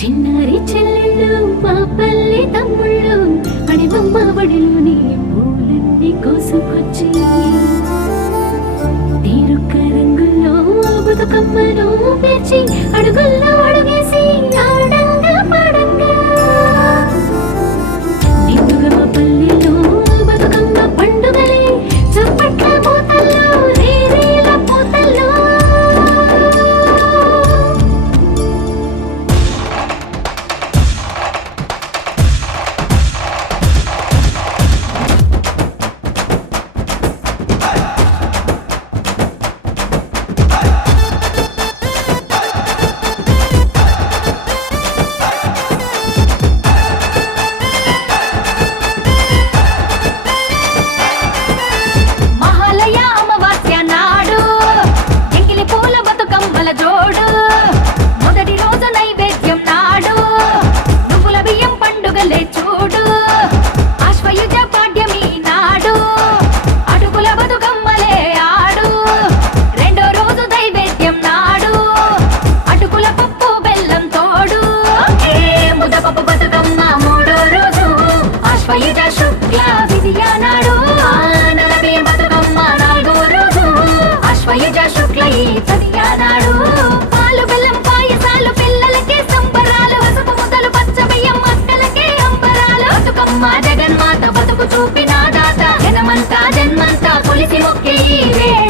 చిన్నారి చెల్లెళ్ళు మా పల్లె తమ్ముళ్ళు అడివమ్మ వడిలోని పూలన్నీ కోసుకొచ్చి తీరుక్క రంగుల్లో బతుకమ్మను పేర్చి అడుగుల్లో అడుగేసి ఆడంగా పాడంగా నిండుగా మా పల్లెలో బతుకమ్మ పండుగలే చప్పట్ల మూతల్లో రేరేల పూతల్లో పాలు బెల్లం పాయసాలు పిల్లలకే సంబరాలు పసుపు ముద్దలు పచ్చ బియ్యం అక్కలకే అంబరాలు బతుకమ్మ జగన్మాత బతుకు చూపిన దాత జనమంతా జన్మంతా కొలిసి మొక్కే ఈ వేళ